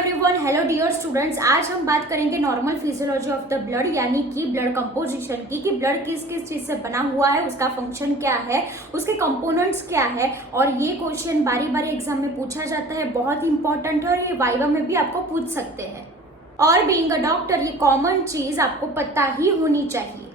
Everyone, hello dear students. आज हम बात करेंगे normal physiology of the blood यानी कि ब्लड कंपोजिशन की, कि ब्लड किस किस चीज से बना हुआ है, उसका फंक्शन क्या है, उसके कंपोनेंट्स क्या है। और ये क्वेश्चन बारी बारी एग्जाम में पूछा जाता है, बहुत इंपॉर्टेंट है और ये वाइवा में भी आपको पूछ सकते हैं। और बीइंग अ डॉक्टर ये कॉमन चीज आपको पता ही होनी चाहिए।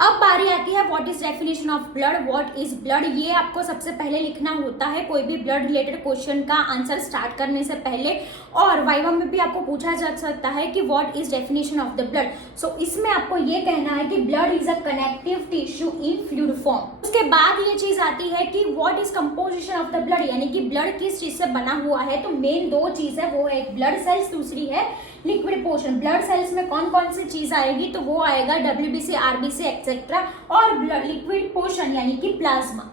अब बारी आती है what is definition of blood, what is blood. ये आपको सबसे पहले लिखना होता है कोई भी ब्लड रिलेटेड क्वेश्चन का आंसर स्टार्ट करने से पहले। और वाइवा में भी आपको पूछा जा सकता है कि what is definition of the blood. So इसमें आपको ये कहना है कि blood is a connective tissue in fluid form. उसके बाद ये चीज आती है कि what is composition of the blood, यानी कि ब्लड किस चीज से बना हुआ है। तो मेन दो चीज है, वो है एक ब्लड सेल्स, दूसरी है लिक्विड पोर्शन। ब्लड सेल्स में कौन कौन सी चीज आएगी, तो वो आएगा डब्ल्यूबीसी, आरबीसी एक्सेट्रा, और ब्लड लिक्विड पोर्शन यानी कि प्लाज्मा।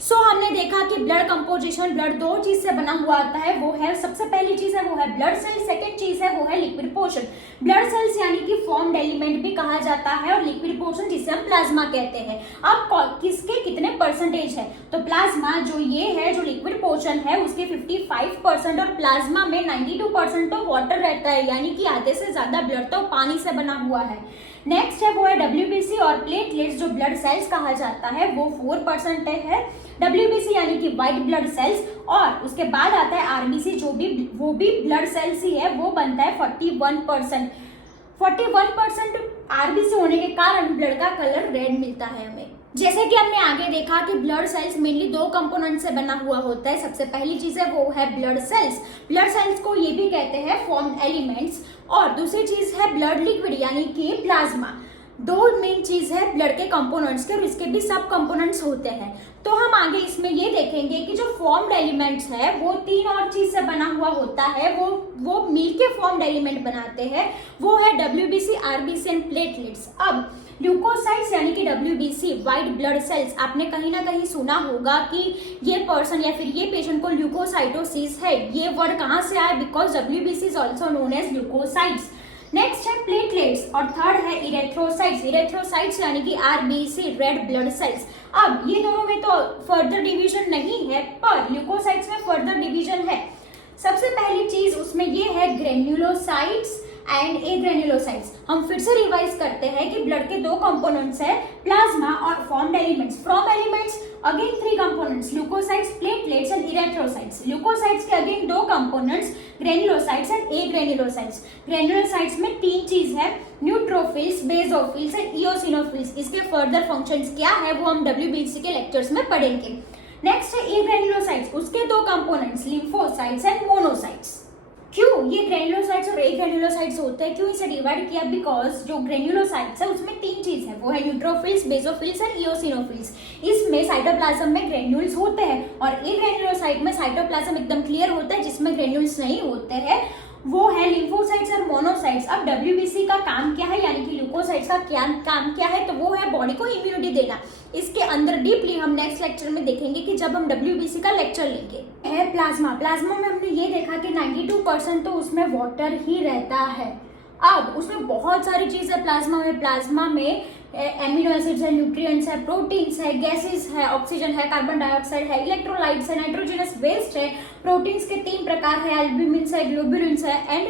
सो हमने देखा कि ब्लड कंपोजिशन, ब्लड दो चीज से बना हुआ आता है, वो है सबसे पहली चीज है वो है ब्लड सेल, सेकंड चीज है वो है लिक्विड पोर्शन। ब्लड सेल्स यानी कि फॉर्म्ड एलिमेंट भी कहा जाता है, और लिक्विड पोर्शन जिसे हम प्लाज्मा कहते हैं। अब किसके कितने परसेंटेज है, तो प्लाज्मा जो ये है, जो लिक्विड पोर्शन है उसके 55% और प्लाज्मा में 92% तो वाटर रहता है, यानी कि आधे से ज्यादा ब्लड तो पानी से बना हुआ है। नेक्स्ट है वो है डब्ल्यूबीसी और प्लेटलेट्स, जो ब्लड सेल्स कहा जाता है, वो 4% है। डब्ल्यूबीसी यानी कि व्हाइट ब्लड सेल्स, और उसके बाद आता है आरबीसी, वो भी ब्लड सेल्स ही है, वो बनता है 41%। 41% आरबीसी होने के कारण ब्लड का कलर रेड मिलता है हमें। जैसे कि हमने आगे देखा कि ब्लड सेल्स मेनली दो कंपोनेंट से बना हुआ होता है। सबसे पहली चीज है वो है ब्लड सेल्स। ब्लड सेल्स को ये भी कहते हैं फॉर्म्ड एलिमेंट्स। और दूसरी चीज है ब्लड लिक्विड यानी कि प्लाज्मा। दो मेन चीज है ब्लड के कंपोनेंट्स के, और इसके भी सब कंपोनेंट्स होते हैं। तो हम आगे इसमें ये देखेंगे कि जो फॉर्म्ड एलिमेंट्स है वो तीन और चीज से बना हुआ होता है, वो मिलके फॉर्म्ड एलिमेंट बनाते हैं, वो है डब्ल्यूबीसी, आरबीसी एंड प्लेटलेट्स। अब ल्यूकोसाइट्स यानी कि डब्ल्यूबीसी, व्हाइट ब्लड सेल्स, आपने कहीं ना कहीं सुना होगा कि ये पर्सन या फिर ये पेशेंट को ल्यूकोसाइटोसिस है। ये वर्ड कहाँ से आया, because WBC is also known as leucocytes. Next है प्लेटलेट्स और थर्ड है इरेथ्रोसाइट्स। इरेथ्रोसाइट्स यानी कि आरबीसी, रेड ब्लड सेल्स। अब ये दोनों में तो फर्दर डिवीजन नहीं है, पर ल्यूकोसाइट्स में फर्दर डिवीजन है। सबसे पहली चीज उसमें ये है ग्रेन्युलोसाइट्स एंड एग्रेन्युलोसाइट्स। हम फिर से रिवाइज करते हैं कि ब्लड के दो कंपोनेंट्स है, प्लाज्मा और formed elements. From elements again three components, leucocytes, platelets and erythrocytes. Leucocytes के अगेन दो components, granulocytes and agranulocytes. Granulocytes में तीन चीज है, न्यूट्रोफिल्स, बेसोफिल्स एंड इओसिनोफिल्स। इसके फर्दर फंक्शंस क्या है वो हम डब्ल्यूबीसी के लेक्चर्स में पढ़ेंगे। नेक्स्ट है एग्रेन्युलोसाइट्स, उसके दो कंपोनेंट्स, लिम्फोसाइट्स एंड मोनोसाइट्स। क्यों ये ग्रेन्युलोसाइट्स और एग्रेन्युलोसाइट्स होते हैं, क्यों इसे डिवाइड किया, बिकॉज जो ग्रेन्युलोसाइट्स है उसमें तीन चीज है, वो है न्यूट्रोफिल्स, बेसोफिल्स एंड इओसिनोफिल्स। इसमें साइटोप्लाज्म में ग्रेन्यूल्स होते हैं, और एग्रेन्युलोसाइट में साइटोप्लाज्म एकदम क्लियर होता है जिसमें ग्रेन्यूल्स नहीं होते हैं, वो है लिम्फोसाइट्स और मोनोसाइट्स। अब डब्ल्यूबीसी का काम क्या है, यानी कि ल्यूकोसाइट्स का क्या काम क्या है, तो वो है बॉडी को इम्यूनिटी देना। इसके अंदर डीपली हम नेक्स्ट लेक्चर में देखेंगे कि जब हम डब्ल्यूबीसी का लेक्चर लेंगे। है प्लाज्मा। प्लाज्मा में हमने ये देखा कि 92% तो उसमें वाटर ही रहता है। अब उसमें बहुत सारी चीज है प्लाज्मा में। प्लाज्मा में एमिनो एसिड्स है, न्यूट्रिएंट्स है, प्रोटीन्स है, गैसेस है, ऑक्सीजन है, कार्बन डाइऑक्साइड है, इलेक्ट्रोलाइट्स है, नाइट्रोजनस वेस्ट है। प्रोटीन्स के तीन प्रकार है, एल्ब्यूमिन्स है, ग्लोबुलिन्स है एंड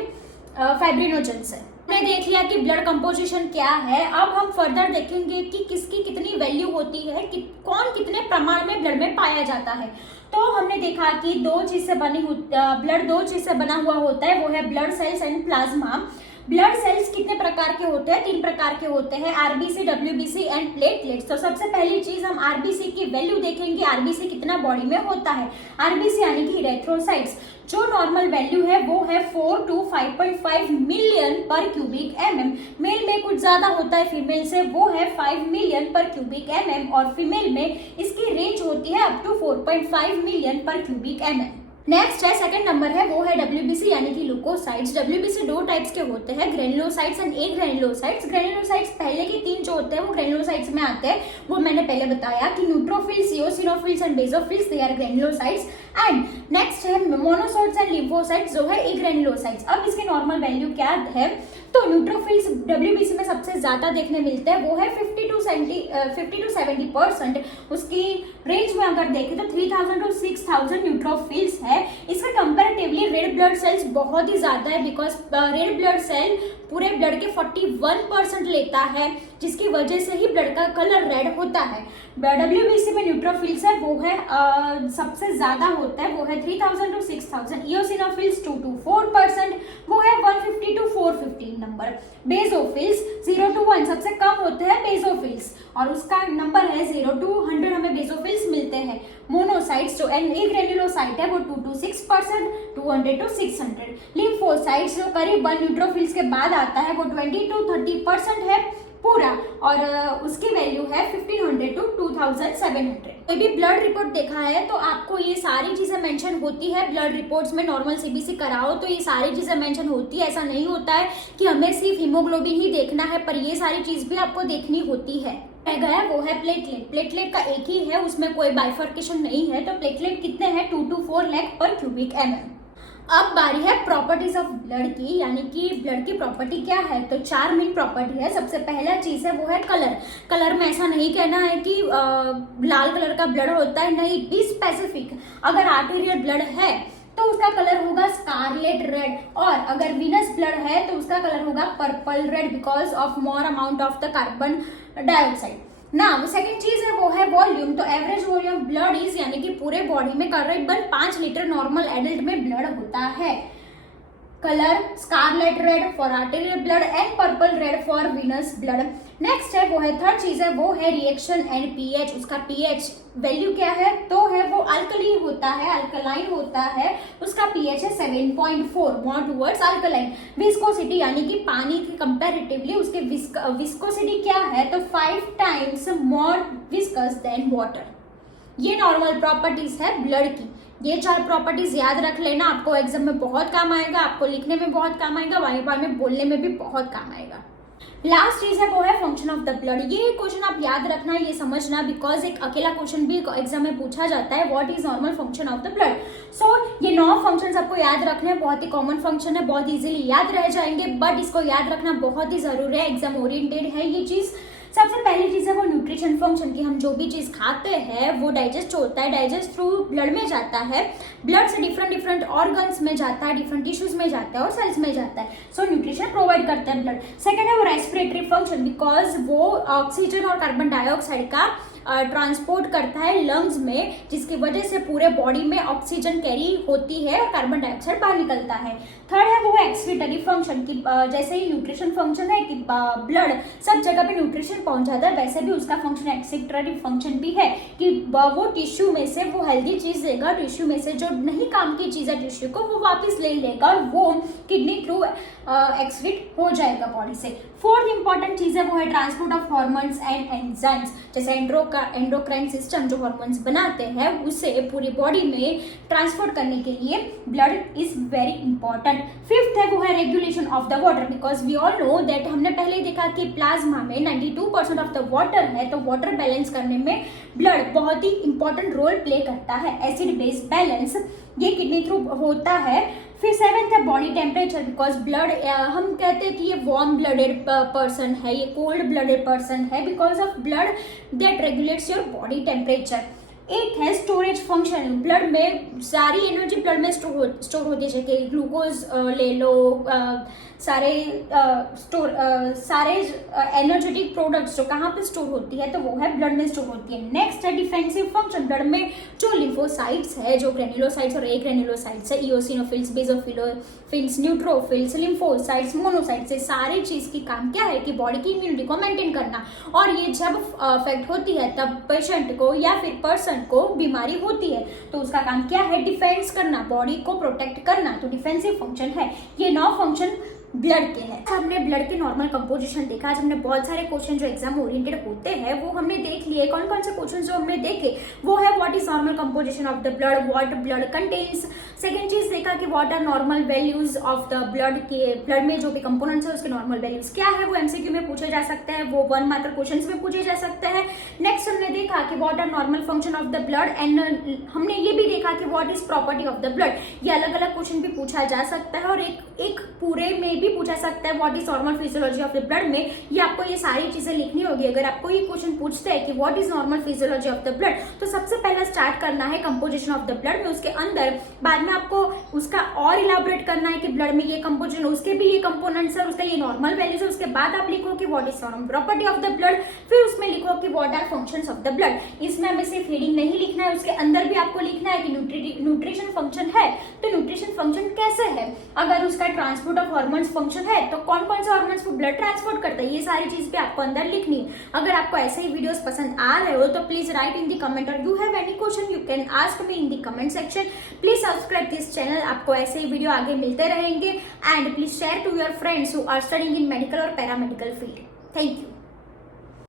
फाइब्रिनोजेंस है। हमने देख लिया कि ब्लड कंपोजिशन क्या है। अब हम फर्दर देखेंगे कि किसकी कितनी वैल्यू होती है, कि कौन कितने प्रमाण में ब्लड में पाया जाता है। तो हमने देखा कि ब्लड दो चीज से बना हुआ होता है, वो है blood cells and plasma. Blood cells कितने प्रकार के होते हैं, तीन प्रकार के होते हैं, आरबीसी, डब्ल्यूबीसी एंड प्लेटलेट्स। तो सबसे पहली चीज हम आरबीसी की वैल्यू देखेंगे, आरबीसी कितना बॉडी में होता है। आरबीसी यानी कि इरेथ्रोसाइट्स, जो नॉर्मल वैल्यू है वो है 4 to 5.5 मिलियन पर क्यूबिक एमएम। मेल में कुछ ज्यादा होता है फीमेल से, वो है 5 मिलियन पर क्यूबिक एमएम, और फीमेल में इसकी रेंज होती है अप टू 4.5 मिलियन पर क्यूबिक एमएम। नेक्स्ट है सेकंड नंबर है, वो है डब्ल्यूबीसी यानी कि ल्यूकोसाइट्स। डब्ल्यूबीसी दो टाइप्स के होते हैं, ग्रेन्युलोसाइट्स एंड एग्रेन्युलोसाइट्स। ग्रेन्युलोसाइट्स पहले के तीन जो होते हैं वो ग्रेन्युलोसाइट्स में आते हैं, वो मैंने पहले बताया कि neutrophils, eosinophils and basophils they are granulocytes. And next है मोनोसाइट्स एंड लिम्फोसाइट्स जो है ग्रेन्युलोसाइट्स। अब इसके नॉर्मल वैल्यू क्या है, तो न्यूट्रोफिल्स डब्ल्यूबीसी में सबसे ज्यादा देखने मिलते हैं, वो है 50 to 70%। उसकी रेंज में अगर देखें तो 3000 to 6000 न्यूट्रोफिल्स है। इसका कंपैरेटिवली रेड ब्लड सेल्स बहुत ही ज्यादा है, बिकॉज रेड ब्लड सेल पूरे ब्लड के 41% लेता है, जिसकी वजह से ही ब्लड का कलर रेड होता है। डब्ल्यूबीसी में न्यूट्रोफिल्स है वो है सबसे ज्यादा होता है, वो है 3000 to 6000। इयोसिनोफिल्स 2 to 4%, वो है 150 to 415 नंबर। बेसोफिल्स 0 to 1 सबसे कम होते हैं बेसोफिल्स, और उसका नंबर है 0 to 100 हमें बेसोफिल्स मिलते हैं। मोनोसाइट्स जो ग्रेन्युलोसाइट है वो 2 to 6%, 200 to 600। लिम्फोसाइट्स जो करीब 1 न्यूट्रोफिल्स के बाद आता है वो 20 to 30% है पूरा, और उसकी वैल्यू है 1500 to 2700। यदि ब्लड रिपोर्ट देखा है तो आपको ये सारी चीजें मेंशन होती है ब्लड रिपोर्ट्स में। नॉर्मल सीबीसी कराओ तो ये सारी चीजें मेंशन होती है, ऐसा नहीं होता है कि हमें सिर्फ हीमोग्लोबिन ही देखना है, पर ये सारी चीज भी आपको देखनी होती है। गया वो है प्लेटलेट। प्लेटलेट का एक ही है, उसमें कोई बाइफर्केशन नहीं है। तो प्लेटलेट कितने हैं, 2 to 4 लाख पर क्यूबिक mm। अब बारी है प्रॉपर्टीज ऑफ ब्लड की, यानी कि ब्लड की प्रॉपर्टी क्या है। तो 4 मेन प्रॉपर्टी है। सबसे पहला चीज है वो है कलर। कलर में ऐसा नहीं कहना है कि लाल कलर का ब्लड होता है, नहीं, बी स्पेसिफिक। अगर आर्टेरियल ब्लड है तो उसका कलर होगा स्कारलेट रेड, और अगर वीनस ब्लड है तो उसका कलर होगा purple red, because of more amount of the carbon dioxide. Now second चीज है वो है वॉल्यूम। तो एवरेज वॉल्यूम ब्लड इज, यानी कि पूरे बॉडी में करीबन 5 लीटर नॉर्मल एडल्ट में ब्लड होता है। Colour scarlet red for arterial blood and purple red for venous blood. Next है वो है थर्ड चीज है वो है रिएक्शन एंड पीएच। उसका पीएच वैल्यू क्या है, तो है वो अल्कली होता है, अल्कलाइन होता है। उसका पीएच है 7.4, मोर टुवर्ड्स अल्कलाइन। विस्कोसिटी यानी कि पानी के कंपैरेटिवली उसके विस्कोसिटी क्या है, तो 5 times more viscous than water. ये नॉर्मल प्रॉपर्टीज है ब्लड की। ये 4 प्रॉपर्टीज याद रख लेना, आपको एग्जाम में बहुत काम आएगा, आपको लिखने में बहुत काम आएगा, वाइवा में बोलने में भी बहुत काम आएगा। लास्ट चीज है वो है फंक्शन ऑफ द ब्लड। ये क्वेश्चन आप याद रखना, ये समझना, बिकॉज एक अकेला क्वेश्चन भी एग्जाम में पूछा जाता है, what is normal function of the blood. So ये 9 फंक्शंस आपको याद रखने हैं, बहुत ही कॉमन फंक्शन है, बहुत इजीली याद रह जाएंगे, बट इसको याद रखना बहुत ही जरूरी है, एग्जाम ओरिएंटेड है ये चीज। सबसे पहली चीज है वो न्यूट्रिशन फंक्शन की। हम जो भी चीज खाते हैं वो डाइजेस्ट होता है, डाइजेस्ट थ्रू ब्लड में जाता है, ब्लड से डिफरेंट ऑर्गन्स में जाता है, डिफरेंट टिश्यूज में जाता है और सेल्स में जाता है। सो न्यूट्रिशन प्रोवाइड करता है ब्लड। सेकंड है वो रेस्पिरेटरी फंक्शन, बिकॉज वो ऑक्सीजन और कार्बन डाइऑक्साइड का ट्रांसपोर्ट करता है लंग्स में, जिसकी वजह से पूरे बॉडी में ऑक्सीजन कैरी होती है और कार्बन डाइऑक्साइड बाहर निकलता है। थर्ड है वो एक्सक्रीटरी फंक्शन की, जैसे ही न्यूट्रिशन फंक्शन है कि ब्लड सब जगह पे न्यूट्रिशन पहुंच जाता है, वैसे भी उसका फंक्शन एक्सक्रीटरी फंक्शन भी है कि वो टिश्यू में से वो हेल्दी चीज लेगा, टिश्यू में से जो नहीं काम की चीज है टिश्यू को वो वापस ले लेगा और वो किडनी थ्रू एक्सक्रीट हो जाएगा बॉडी से। फोर्थ इंपॉर्टेंट चीज है वो है transport of hormones and enzymes. जैसे एंडोक्राइन सिस्टम जो हॉर्मोन्स बनाते हैं उसे पूरी बॉडी में ट्रांसपोर्ट करने के लिए blood is very important. Fifth है वो है regulation of the water, because we all know that हमने पहले ही देखा कि प्लाज्मा में 92% ऑफ द वाटर है, तो वाटर बैलेंस करने में ब्लड बहुत ही इंपॉर्टेंट रोल प्ले करता है। एसिड बेस बैलेंस ये किडनी थ्रू होता है। फिर 7th है बॉडी टेम्परेचर, बिकॉज ब्लड हम कहते हैं कि ये वार्म ब्लडेड पर्सन है, ये कोल्ड ब्लडेड पर्सन है, because of blood that regulates your body temperature. 8th है स्टोरेज फंक्शन। ब्लड में सारी एनर्जी ब्लड में स्टोर होती है, जैसे ग्लूकोज ले लो, सारे एनर्जेटिक प्रोडक्ट्स जो कहाँ पे स्टोर होती है, तो वो है ब्लड में स्टोर होती है। नेक्स्ट है डिफेंसिव फंक्शन। ब्लड में जो लिम्फोसाइट्स है, जो ग्रेन्युलोसाइट्स और ग्रेन्युलोसाइट्स है, eosinophils, basophils, neutrophils, lymphocytes, monocytes, ये सारी चीज की काम क्या है कि बॉडी की इम्यूनिटी को मेंटेन करना, और ये जब अफेक्ट होती है तब पेशेंट को या फिर पर्सन को बीमारी होती है तो उसका काम क्या है, डिफेंस करना, बॉडी को प्रोटेक्ट करना, तो डिफेंसिव फंक्शन है। ये 9 फंक्शन ब्लड के हैं। हमने ब्लड के नॉर्मल कंपोजिशन देखा। आज हमने बहुत सारे क्वेश्चन जो एग्जाम ओरिएंटेड होते हैं वो हमने देख लिए। कौन कौन से क्वेश्चन जो हमने देखे वो है what is normal composition of the blood, what blood contains. Second चीज देखा कि what are normal values of the blood, के ब्लड में जो भी कंपोनेंट्स है उसके नॉर्मल वैल्यूज क्या है, वो एमसीक्यू में पूछे जा सकते हैं, वो 1 मार्क क्वेश्चन में पूछे जा सकते हैं। नेक्स्ट हमने देखा कि what are normal function of the blood and हमने ये भी देखा कि what is property of the blood. ये अलग अलग क्वेश्चन भी पूछा जा सकता है और एक पूरे में भी पूछा सकता है what is normal physiology of the blood में। ये आपको ये सारी चीजें लिखनी होगी। अगर आपको ये क्वेश्चन पूछते हैं कि what is normal physiology of the blood, तो सबसे पहले स्टार्ट करना है कंपोजिशन ऑफ द ब्लड में, उसके अंदर बाद में आपको उसका और इलाबोरेट करना है कि ब्लड में ये कंपोजिशन, उसके भी ये कंपोनेंट्स है, उसका ये नॉर्मल वैल्यूज है। उसके बाद आप लिखो कि what is normal property of the blood, फिर उसमें लिखो कि what are functions of the blood. इसमें हमें सिर्फ हीडिंग नहीं लिखना है, उसके अंदर भी आपको लिखना है कि न्यूट्रिशन फंक्शन है तो न्यूट्रिशन फंक्शन कैसे है, अगर उसका ट्रांसपोर्ट ऑफ हार्मोन्स फंक्शन है तो कौन कौन से हार्मोन्स को ब्लड ट्रांसपोर्ट करता है, ये सारी चीज भी आपको अंदर लिखनी है। अगर आपको ऐसे ही वीडियोस पसंद आ रहे हो तो please write in the comment और you have any question you can ask me in the comment section. Please subscribe this channel, आपको ऐसे ही वीडियो आगे मिलते रहेंगे and please share to your friends who are studying in medical और paramedical field. Thank you.